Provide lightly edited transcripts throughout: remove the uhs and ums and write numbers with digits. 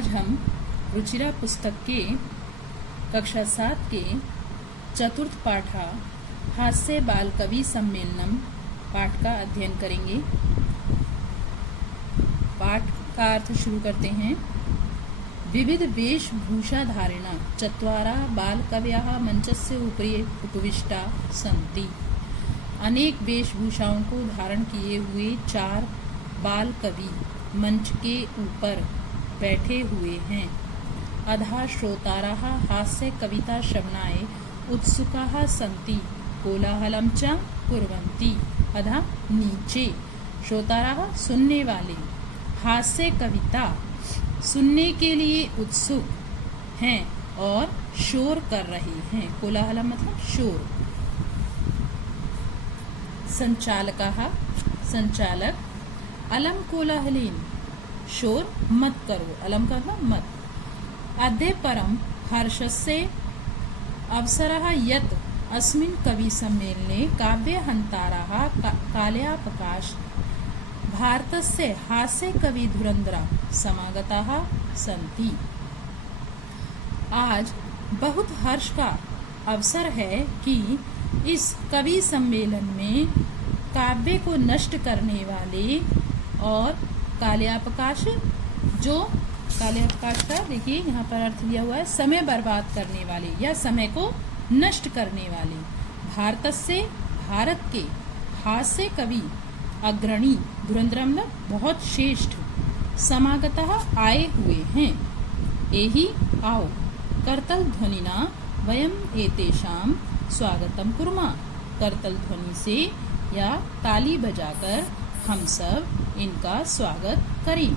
आज हम रुचिरा पुस्तक के कक्षा 7 के चतुर्थ पाठा हास्य बाल कवि सम्मेलनम पाठ का अध्ययन करेंगे। पाठ का अर्थ शुरू करते हैं। विविध वेशभूषा धारिणा चत्वारा बाल कवयः मंचस्य उपरि उपविष्टा सन्ति। अनेक वेशभूषाओं को धारण किए हुए 4 बाल कवि मंच के ऊपर बैठे हुए हैं। अधः श्रोतारः हास्य कविता श्रवणाय उत्सुकाः सन्ति कोलाहलं च कुर्वन्ति। अधः नीचे श्रोतारः सुनने वाले हास्य कविता सुनने के लिए उत्सुक हैं और शोर कर रहे हैं। कोलाहलम मतलब शोर। संचालक अलम कोलाहलेन शोर मत करो। अलम का मत। अद्य परम हर्षस्य अवसरः यत् अस्मिन् कवि सम्मेलने काव्यहन्तारः काल्यापकाश भारतस्य हास्य कवि धुरंधरा समागताः सन्ति। आज बहुत हर्ष का अवसर है कि इस कवि सम्मेलन में काव्य को नष्ट करने वाले और काल्यापकाश, जो काल्यापकाश का देखिए यहाँ पर अर्थ दिया हुआ है समय बर्बाद करने वाले या समय को नष्ट करने वाले भारतस्य भारत के हास्य कवि अग्रणी धुरंधरम बहुत श्रेष्ठ समागतः आए हुए हैं। एहि आओ करतल ध्वनिना वयम एतेषां स्वागतम कुर्मः। करतल ध्वनि से या ताली बजाकर हम सब इनका स्वागत करें।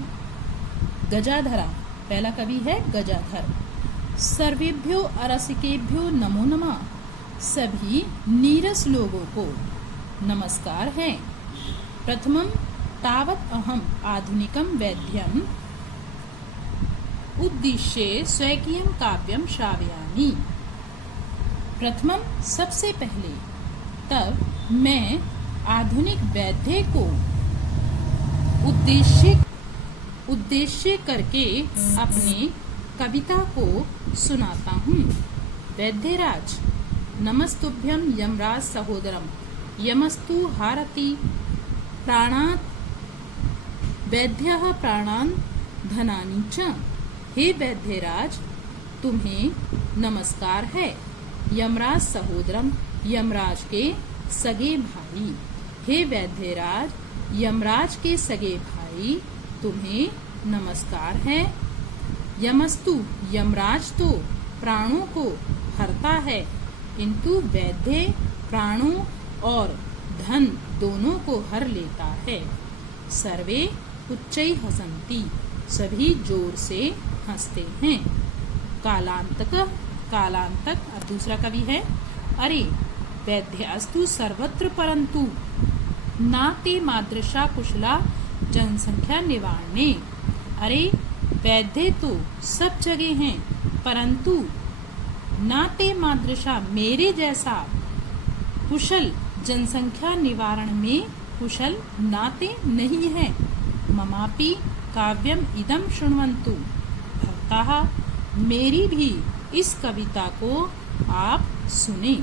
गजाधरा पहला कवि है गजाधर। सर्वेभ्यो अरसिकेभ्यो नमो नमः। सभी नीरस लोगों को नमस्कार है। प्रथमं तावत् अहम आधुनिकं वैद्यम उद्दिश्य स्वकीयं काव्यम श्रावयामि। प्रथमम सबसे पहले, तब मैं आधुनिक वैद्य को उद्देश्य करके अपने कविता को सुनाता हूँ। वैद्यराज नमस्तुभ्यं यमराज सहोदरम यमस्तु हारति प्राणात् वैद्यः प्राणान् धनानि च। हे वैद्यराज तुम्हें नमस्कार है। यमराज सहोदरम यमराज के सगे भाई। हे वैद्यराज यमराज के सगे भाई तुम्हें नमस्कार है। यमस्तु यमराज तो प्राणों को हरता है, किंतु वैद्य प्राणों और धन दोनों को हर लेता है। सर्वे उच्चै हसन्ति सभी जोर से हंसते हैं। कालांतक और दूसरा कवि है। अरे वैद्यास्तु सर्वत्र परंतु नाते मादृशा कुशला जनसंख्या निवारणे। अरे वैद्य तो सब जगह हैं, परंतु नाते मादृशा मेरे जैसा कुशल जनसंख्या निवारण में कुशल नाते नहीं है। ममापि काव्यम इदम शृण्वन्तु भवतः मेरी भी इस कविता को आप सुने।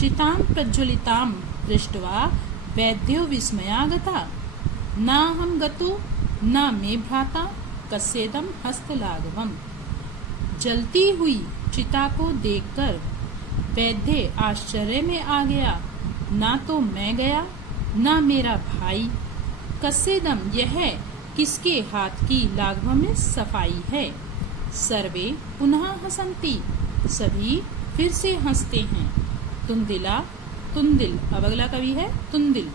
चितां प्रज्वलितां दृष्ट्वा वैद्यो विस्मयागता। न हम गतो न मे भ्राता कस्येदं हस्तलाघवम्। जलती हुई चिता को देखकर वैद्य आश्चर्य में आ गया। ना तो मैं गया न मेरा भाई। कस्येदं यह किसके हाथ की लाघव में सफाई है। सर्वे पुनः हसन्ति सभी फिर से हंसते हैं। तुंदिला तुंदिल अब अगला कवि है तुंदिल।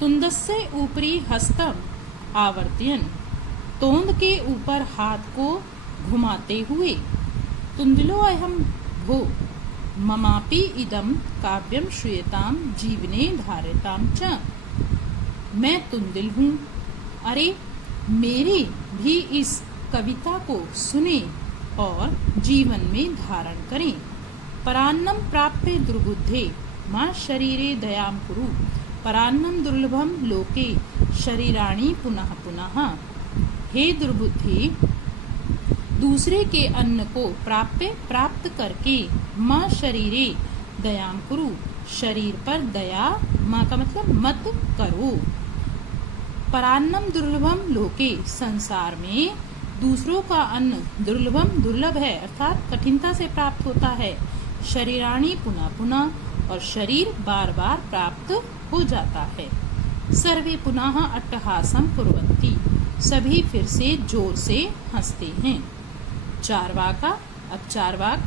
तुंदस्य ऊपरी हस्तम आवर्तयन् तोंद के ऊपर हाथ को घुमाते हुए। तुंदिलो अहम भो ममापि इदम काव्यम श्रूयताम जीवने धारयताम च। मैं तुंदिल हूँ, अरे मेरी भी इस कविता को सुने और जीवन में धारण करें। परान्नम प्राप्य दुर्बुद्धे मां शरीरे दयाम कुरु। परान्नम दुर्लभम लोके शरीराणि पुनः पुनः। हे दुर्बुद्धि दूसरे के अन्न को प्राप्त करके माँ शरीरे दयाम कुरु, शरीर पर दया, माँ का मतलब मत करो। परान्नम दुर्लभम लोके, संसार में दूसरों का अन्न दुर्लभम दुर्लभ है अर्थात कठिनता से प्राप्त होता है। शरीराणि पुनः पुनः, और शरीर बार बार प्राप्त हो जाता है। सर्वे पुनः अट्टहासम कुर्वन्ति, सभी फिर से जोर से हंसते हैं। चार्वाका, अब चार्वाक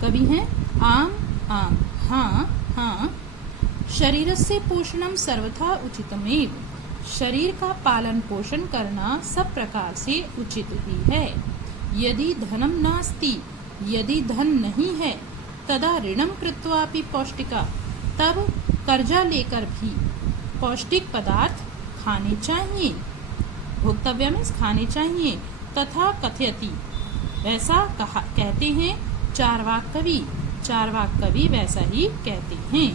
कवि हैं। आम आम, हाँ हाँ। शरीरस्य पोषणम सर्वथा उचितमेव, शरीर का पालन पोषण करना सब प्रकार से उचित ही है। यदि धनम नास्ति, यदि धन नहीं है, तदा ऋणम कृत्वापि पौष्टिका, तब कर्जा लेकर भी पौष्टिक पदार्थ खाने चाहिए। भोक्तव्य में खाने चाहिए। तथा कथयति, वैसा कहते हैं चार्वाक कवि। चार्वाक कवि वैसा ही कहते हैं।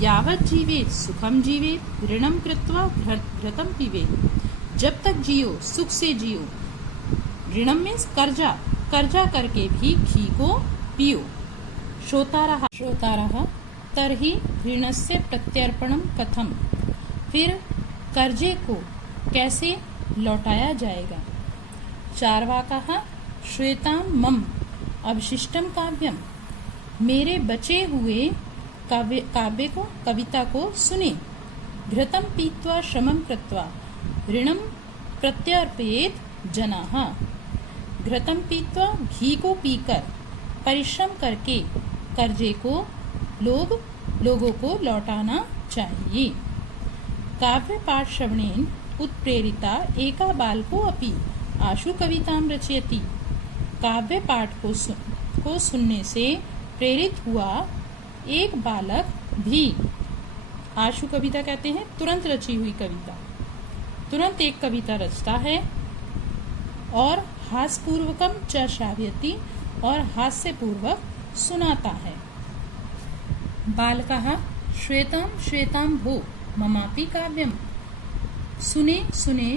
यावत जीवेत सुखम जीवेत, ऋणम कृत्वा घृतम पीवेत, जब तक जियो सुख से जियो। ऋणम में कर्जा करके भी घी को पियो। श्रोता रहा तरहि ऋणस्य प्रत्यर्पणम कथम, फिर कर्जे को कैसे लौटाया जाएगा। चार्वाकः श्वेतां मम अवशिष्टम काव्यम, मेरे बचे हुए कविता को सुने। घृतम पीत्वा श्रमं कृत्वा ऋणम प्रत्यर्पयेत जनाः, घृतम पीत्वा घी को पीकर परिश्रम करके कर्जे को लोगों को लौटाना चाहिए। काव्य पाठ श्रवणेन उत्प्रेरिता एका बालको अपि आशु कवितां रचयति, काव्य पाठ को सुनने से प्रेरित हुआ एक बालक भी, आशु कविता कहते हैं तुरंत रची हुई कविता, तुरंत एक कविता रचता है। और हास्यपूर्वकम च श्राव्यति, और हास्य पूर्वक सुनाता है। बालकः श्वेतां श्वेतां भो ममापि काव्यम, सुने सुने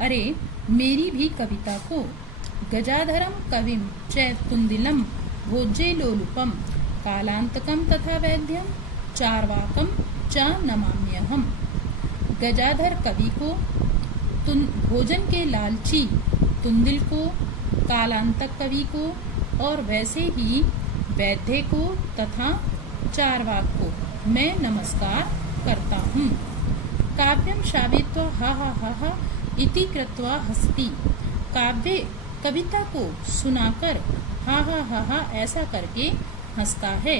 अरे मेरी भी कविता को। गजाधरम कविम च तुंदिलम भोज्ये लोलुपम, कालांतकम तथा वैद्यम चार्वाकम च नमाम्यहम। गजाधर कवि को, भोजन के लालची तुंदिल को, कालांतक कवि को, और वैसे ही वैद्य को तथा चार्वाक को मैं नमस्कार करता हूँ। काव्यम श्रावित्वा हा हा हा हा इति कृत्वा हसति, काव्य कविता को सुनाकर हा हा हा हा ऐसा करके हंसता है।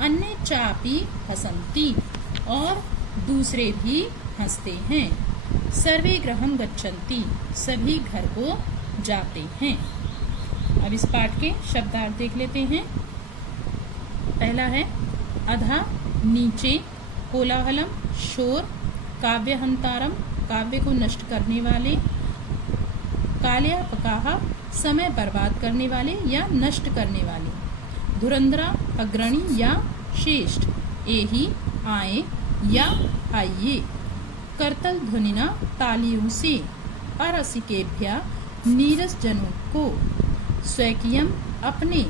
अन्य चापी हसंती, और दूसरे भी हंसते हैं। सर्वे गृहं गच्छन्ति, सभी घर को जाते हैं। अब इस पाठ के शब्दार्थ देख लेते हैं। पहला है अधा नीचे, कोलाहलम शोर, काव्यहंतारम काव्य को नष्ट करने वाले, काल्यापकाः समय बर्बाद करने वाले या नष्ट करने वाले, धुरंधरा अग्रणी या श्रेष्ठ, एहि आए या आइए, करतल ध्वनिना तालियों से, अरसिकेभ्य नीरस जनों को, स्वकीयम अपने,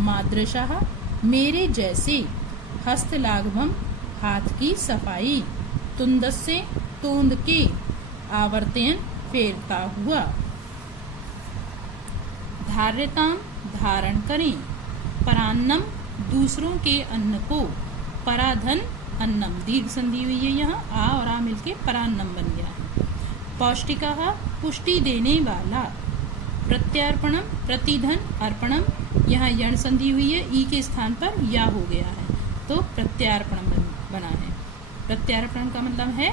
मादृशः मेरे जैसे, हस्तलाघवम हाथ की सफाई, तुंदस्य तोंद के, आवर्तयन फेरता हुआ, धार्यताम धारण करें, परान्नम दूसरों के अन्न को, पराधन अन्नम दीर्घ संधि हुई है, यहाँ आ और आ मिलके परान्नम बन गया है। पौष्टिकः पुष्टि देने वाला, प्रत्यार्पणम प्रतिधन अर्पणम, यहाँ यण संधि हुई है, ई के स्थान पर या हो गया है तो प्रत्यार्पणम बना है। प्रत्यार्पण का मतलब है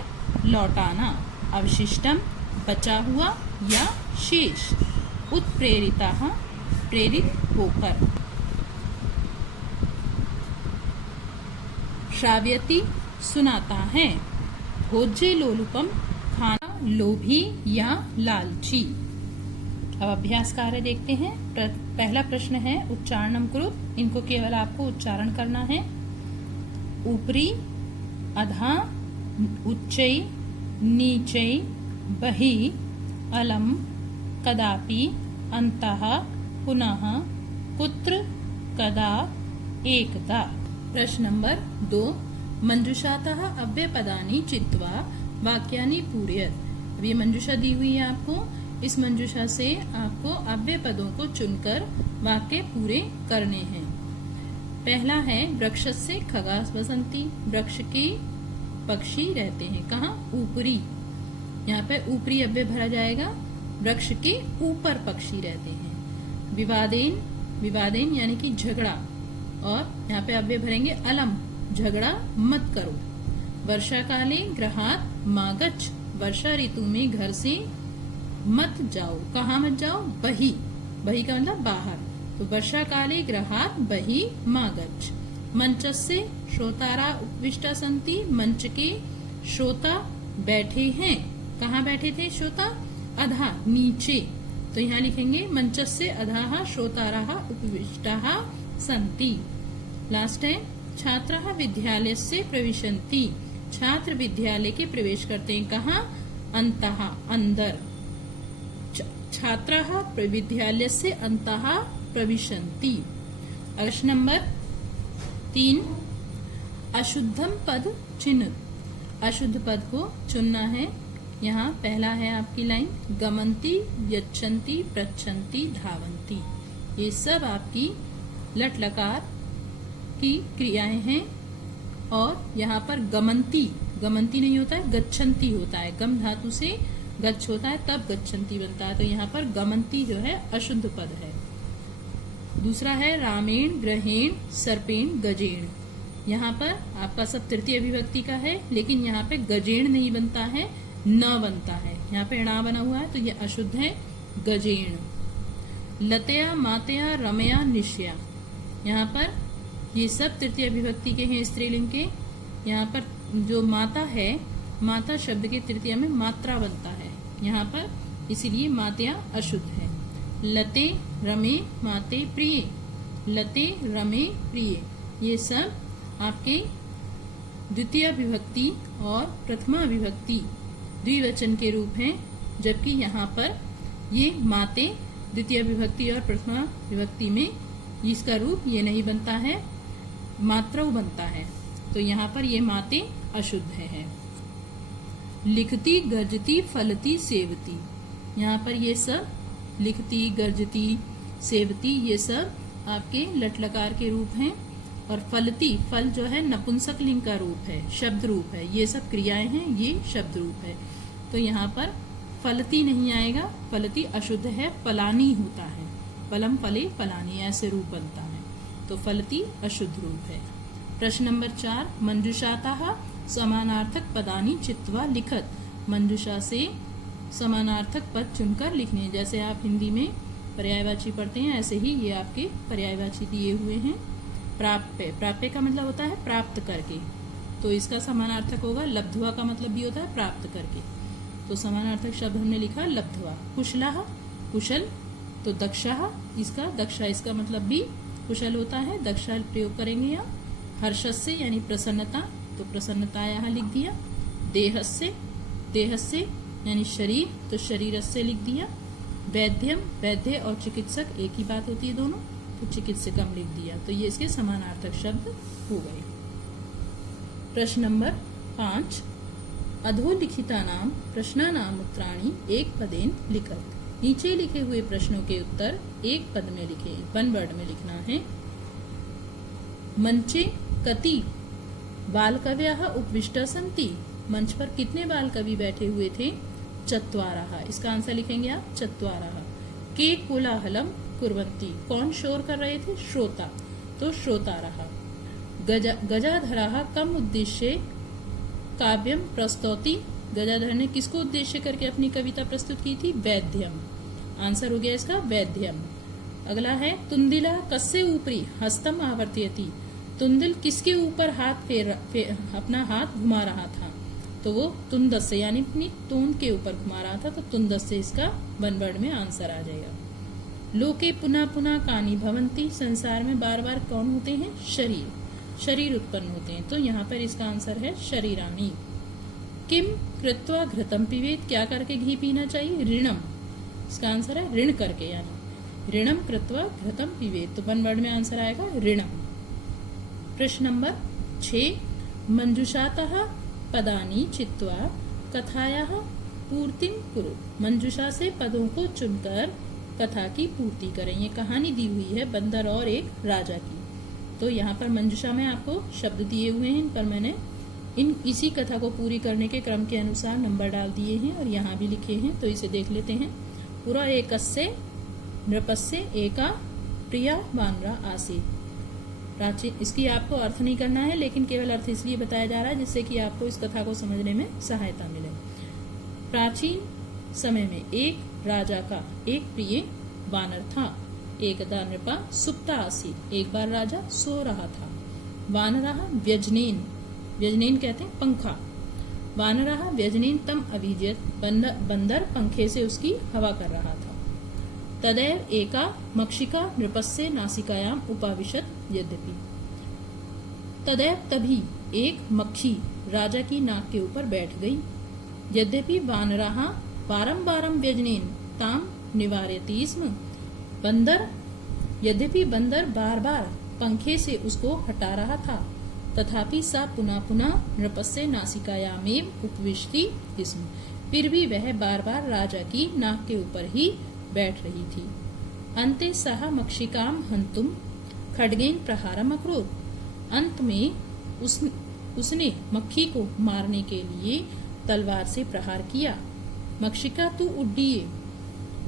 लौटाना। अवशिष्टम बचा हुआ या शेष। उत्प्रेरिताः प्रेरित होकर। श्राव्यति सुनाता है। भोज्ये लोलुपम खाना लोभी या लालची। अब अभ्यास कार्य देखते हैं। पहला प्रश्न है उच्चारणम कुरुत, इनको केवल आपको उच्चारण करना है। ऊपरी, अधा, उच्चै, नीचै, बहि, अलम, कदापि, अन्तः पुनः कुत्र कदा एकदा। प्रश्न नंबर 2 मंजुषातः अव्ययपदानि चित्वा वाक्यानि पूरयत। अब ये मंजुषा दी हुई है आपको, इस मंजुषा से आपको अव्यय पदों को चुनकर वाक्य पूरे करने हैं। पहला है वृक्षस्य खगाः वसन्ति। वृक्ष के पक्षी रहते हैं कहाँ? ऊपरी। यहाँ पे ऊपरी अव्यय भरा जाएगा, वृक्ष के ऊपर पक्षी रहते हैं। विवादेन, विवादेन यानी कि झगड़ा, और यहाँ पे अव्यय भरेंगे अलम, झगड़ा मत करो। वर्षा काले गृहात् मा गच्छ। वर्षा ऋतु में घर से मत जाओ। कहाँ मत जाओ? बहि। बहि का मतलब बाहर। तो वर्षा काले गृहात् बहि मा गच्छ। मंचस्य श्रोतारा उपविष्टा सन्ति। मंच के श्रोता बैठे हैं। कहाँ बैठे थे श्रोता? अधः, नीचे। तो यहाँ लिखेंगे मंचस्य अधः श्रोताराः उपविष्टाः सन्ति। लास्ट है छात्राः विद्यालयस्य प्रविशन्ति। छात्र विद्यालय के प्रवेश करते हैं कहाँ? अन्तः, अंदर। छात्राः विद्यालयस्य अन्तः प्रविशन्ति। प्रश्न नंबर 3 अशुद्धम पद चिन्ह। अशुद्ध पद को चुनना है। यहाँ पहला है आपकी लाइन गमन्ति, यच्छन्ति, पृच्छन्ति, धावन्ति। ये सब आपकी लट लकार की क्रियाएं हैं। और यहाँ पर गमन्ति, गमन्ति नहीं होता है, गच्छन्ति होता है। गम धातु से गच्छ होता है तब गच्छन्ति बनता है। तो यहाँ पर गमन्ति जो है अशुद्ध पद है। दूसरा है रामेण, ग्रहेण, सर्पेण, गजेण। यहाँ पर आपका सब तृतीय विभक्ति का है, लेकिन यहाँ पे गजेण नहीं बनता है, न बनता है। यहाँ पे णा बना हुआ है तो ये अशुद्ध है, गजेण। लतया, मातया, रमया, निश्या। यहाँ पर ये सब तृतीय विभक्ति के हैं, स्त्रीलिंग के। यहाँ पर जो माता है, माता शब्द के तृतीय में मात्रा बनता है यहाँ पर, इसीलिए मातया अशुद्ध है। लते, रमे, माते, प्रिय। लते, रमे, प्रिय, ये सब आपके द्वितीय विभक्ति और प्रथमा विभक्ति द्विवचन के रूप हैं। जबकि यहाँ पर ये माते द्वितीय विभक्ति और प्रथमा विभक्ति में इसका रूप ये नहीं बनता है, मात्रौ बनता है। तो यहाँ पर ये माते अशुद्ध है। लिखती, गर्जती, फलती, सेवती। यहाँ पर ये सब लिखती, गर्जती, सेवती, ये सब आपके लटलकार के रूप हैं। और फलती, फल जो है नपुंसक लिंग का रूप है, शब्द रूप है। ये सब क्रियाएं हैं, ये शब्द रूप है। तो यहाँ पर फलती नहीं आएगा, फलती अशुद्ध है, फलानी होता है। फलम, फले, फलानी, ऐसे रूप बनता है। तो फलती अशुद्ध रूप है। प्रश्न नंबर 4 मंजुषातः समानार्थक पदानि चित्वा लिखत। मंजुषा से समानार्थक पद चुनकर लिखने। जैसे आप हिंदी में पर्यायवाची पढ़ते हैं, ऐसे ही ये आपके पर्यायवाची दिए हुए हैं। प्राप्य, प्राप्य का मतलब होता है प्राप्त करके, तो इसका समानार्थक होगा लब्ध्वा का मतलब भी होता है प्राप्त करके। तो समानार्थक शब्द हमने लिखा लब्ध्वा। कुशलः, कुशल, तो दक्षः, इसका दक्षा, इसका मतलब भी कुशल होता है, दक्षा प्रयोग करेंगे यहाँ। हर्षस्य यानी प्रसन्नता, तो प्रसन्नता यहाँ लिख दिया। देहस्य, देहस्य यानी शरीर, तो शरीरस्य लिख दिया। वैद्यम, वैद्य और चिकित्सक एक ही बात होती है दोनों, तो चिकित्सकम लिख दिया। तो ये इसके समानार्थक शब्द हो गए। प्रश्न नंबर 5 अधोलिखितानां प्रश्नानां उत्तराणि एक पदेन लिखत। नीचे लिखे हुए प्रश्नों के उत्तर एक पद में लिखे, वन वर्ड में लिखना है। मंचे कति बालकव्याः उपविष्टा सन्ति। मंच पर कितने बाल कवि बैठे हुए थे? चत्वारः। इसका आंसर लिखेंगे आप चत्वारः। के कोलाहलम कुर्वन्ति। कौन शोर कर रहे थे? श्रोता, तो श्रोतारः। गजाधरः कम उद्देश्य काव्यम प्रस्तौति। गजाधर ने किसको उद्देश्य करके अपनी कविता प्रस्तुत की थी? वैद्यम। आंसर हो गया इसका वैद्यम। अगला है तुंदिला कस्य ऊपरी हस्तम आवर्तयति। तुंदिल किसके ऊपर हाथ अपना हाथ घुमा रहा था? तो वो तुंदस्य यानी अपनी तूंद के ऊपर घुमा रहा था, तो तुंदस्य इसका वन वर्ड में आंसर आ जाएगा। लोके पुनः पुनः कानि भवंती। संसार में बार बार कौन होते हैं? शरीर, शरीर उत्पन्न होते हैं, तो यहाँ पर इसका आंसर है शरीराणि। किम कृत्वा घृतम पिबेत। क्या करके घी पीना चाहिए? ऋणम। इसका आंसर है ऋण करके, यानी ऋणम कृत्वा घृतम पिबेत। तो 1 वर्ड में आंसर आएगा ऋणम। प्रश्न नंबर 6, मंजुषातः पदानि चित्वा कथायाः पूर्तिं कुरु। मंजुषा से पदों को चुनकर कथा की पूर्ति करें। ये कहानी दी हुई है बंदर और एक राजा की। तो यहाँ पर मंजुषा में आपको शब्द दिए हुए हैं, इन पर मैंने इसी कथा को पूरी करने के क्रम के अनुसार नंबर डाल दिए हैं और यहाँ भी लिखे हैं। तो इसे देख लेते हैं। पूरा एकस्य नृपस्य एका प्रिया वानरा आसीत्। प्राचीन, इसकी आपको अर्थ नहीं करना है, लेकिन केवल अर्थ इसलिए बताया जा रहा है जिससे कि आपको इस कथा को समझने में सहायता मिले। प्राचीन समय में एक राजा का एक प्रिय वानर था। एकदा नृपा सुप्ता आसीत्। एक बार राजा सो रहा था। वानरः व्यजनेन, व्यजनेन कहते हैं पंखा। वानरः व्यजनेन तम अभिजयत। बंदर पंखे से उसकी हवा कर रहा था। तदैव एका मक्षिका नृपस्य नासिकायाम उपाविशत। यद्यपि, तदैव तभी एक मक्खी राजा की नाक के ऊपर बैठ गई। यद्यपि वानरः बारंबारम व्यजनेन ताम निवारयति स्म। यद्यपि बंदर बार बार पंखे से उसको हटा रहा था, तथापि सा पुनः पुनः नृपस्य नासिकायामेव उपविशति स्म। फिर भी वह बार बार राजा की नाक के ऊपर ही बैठ रही थी। अन्ते सह मक्षिकाम हंतुम खड्गेन प्रहारम अकरोत्। अंत में उसने मक्खी को मारने के लिए तलवार से प्रहार किया। मक्षिका तु उड्डीये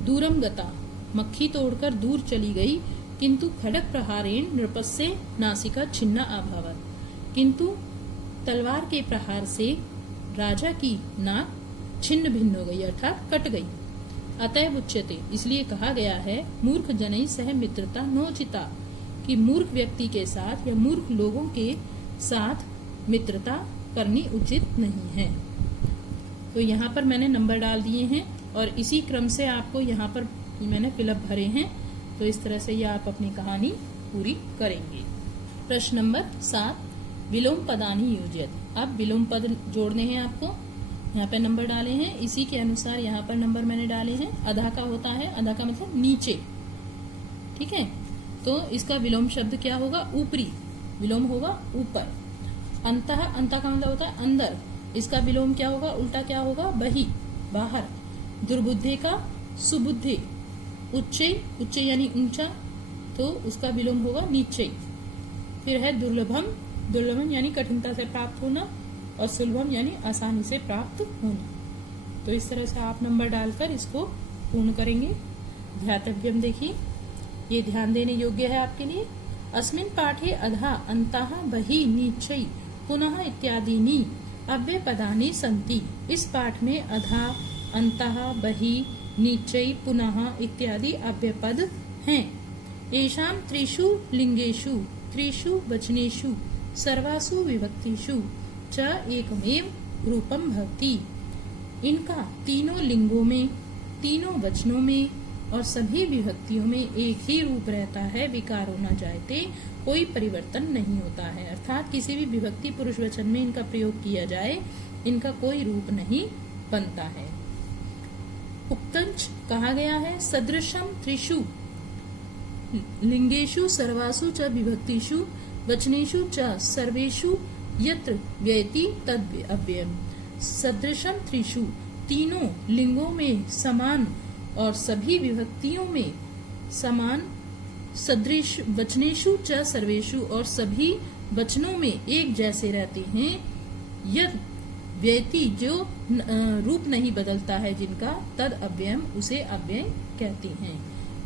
दूरम गता। मक्खी तोड़कर दूर चली गई, किंतु खड्ग प्रहारेण नृपस्य नासिका छिन्ना अभवत्। किंतु तलवार के प्रहार से राजा की नाक छिन्न भिन्न हो गई, अर्थात कट गई। अतएव उच्यते, इसलिए कहा गया है, मूर्ख जनैः सह मित्रता नोचिता, कि मूर्ख व्यक्ति के साथ या मूर्ख लोगों के साथ मित्रता करनी उचित नहीं है। तो यहाँ पर मैंने नंबर डाल दिए हैं और इसी क्रम से आपको यहाँ पर मैंने फिलअप भरे हैं। तो इस तरह से ये आप अपनी कहानी पूरी करेंगे। प्रश्न नंबर 7, विलोम पदानि योजयत। अब विलोम पद जोड़ने हैं आपको। यहाँ पे नंबर डाले हैं, इसी के अनुसार यहाँ पर नंबर मैंने डाले हैं। अधा का होता है, अधा का मतलब नीचे, ठीक है। तो इसका विलोम शब्द क्या होगा? ऊपरी। विलोम होगा ऊपर। अंतः, अंतः का मतलब होता है अंदर। इसका विलोम क्या होगा? उल्टा क्या होगा? बही, बाहर। दुर्बुद्धे का सुबुद्धे। उच्चे, उच्चे यानी ऊंचा, तो उसका विलोम होगा नीचे। फिर है दुर्लभम, दुर्लभम यानी कठिनता से प्राप्त होना, और सुलभम यानी आसानी से प्राप्त होना। तो इस तरह से आप नंबर डालकर इसको पूर्ण करेंगे। ध्यातव्यम देखिए, ये ध्यान देने योग्य है आपके लिए। अस्मिन् पाठे अधा अंतः बहि नीचै पुनः इत्यादीनि अव्यय पदानि सन्ति। इस पाठ में अधा, अंतः, बहि, नीचै, पुनः इत्यादि अव्यय पद हैं। येषां त्रिषु लिंगेषु त्रिषु वचनेषु सर्वासु विभक्तिषु च एकमेव रूपम भवति। इनका तीनों लिंगों में, तीनों वचनों में और सभी विभक्तियों में एक ही रूप रहता है। विकारो न जायते, कोई परिवर्तन नहीं होता है। अर्थात किसी भी विभक्ति पुरुष वचन में इनका प्रयोग किया जाए, इनका कोई रूप नहीं बनता है। उक्तंच कहा गया है, सदृशम त्रिषु लिंगेषु सर्वासु च विभक्तिषु वचनेषु च सर्वेषु यत्र व्ययति तद अव्ययम्। सदृशम त्रिषु, तीनों लिंगों में समान और सभी विभक्तियों में समान। सदृश वचनेषु च सर्वेषु, और सभी वचनों में एक जैसे रहते हैं। यद व्ययति, जो रूप नहीं बदलता है जिनका, तद अव्ययम, उसे अव्यय कहते हैं।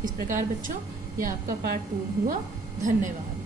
इस प्रकार बच्चों, यह आपका पाठ पूर्ण हुआ। धन्यवाद।